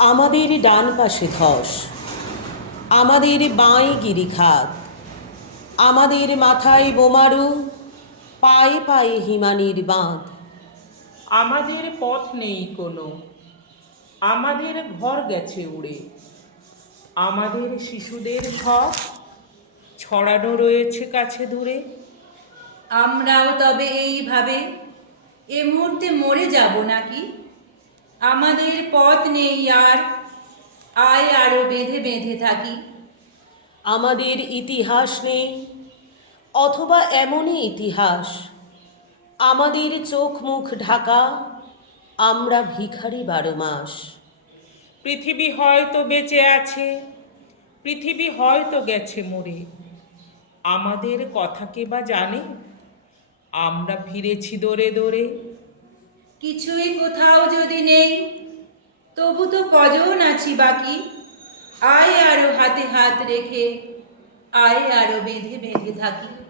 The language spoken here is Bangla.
আমাদের ডান পাশে ধস, আমাদের বাঁয়ে গিরিখাত, আমাদের মাথায় বোমারু, পায়ে পায়ে হিমানির বাঁধ। আমাদের পথ নেই কোনো, আমাদের ঘর গেছে উড়ে, আমাদের শিশুদের ঘর ছড়ানো রয়েছে কাছে দূরে। আমরাও তবে এইভাবে এ মুহূর্তে মরে যাব নাকি? আমাদের পথ নেই আর, আয় আরো বেঁধে বেঁধে থাকি। আমাদের ইতিহাস নেই, অথবা এমনই ইতিহাস, আমাদের চোখ মুখ ঢাকা, আমরা ভিখারি 12 মাস। পৃথিবী হয়তো বেঁচে আছে, পৃথিবী হয়তো গেছে মরে, আমাদের কথা কে বা জানে? আমরা ফিরেছি দৌড়ে দৌড়ে। কিছুই কোথাও যদি নেই, তবু তো কজন আছি বাকি। আয় আরো হাতে হাত রেখে, আয় আরো বেঁধে বেঁধে থাকি।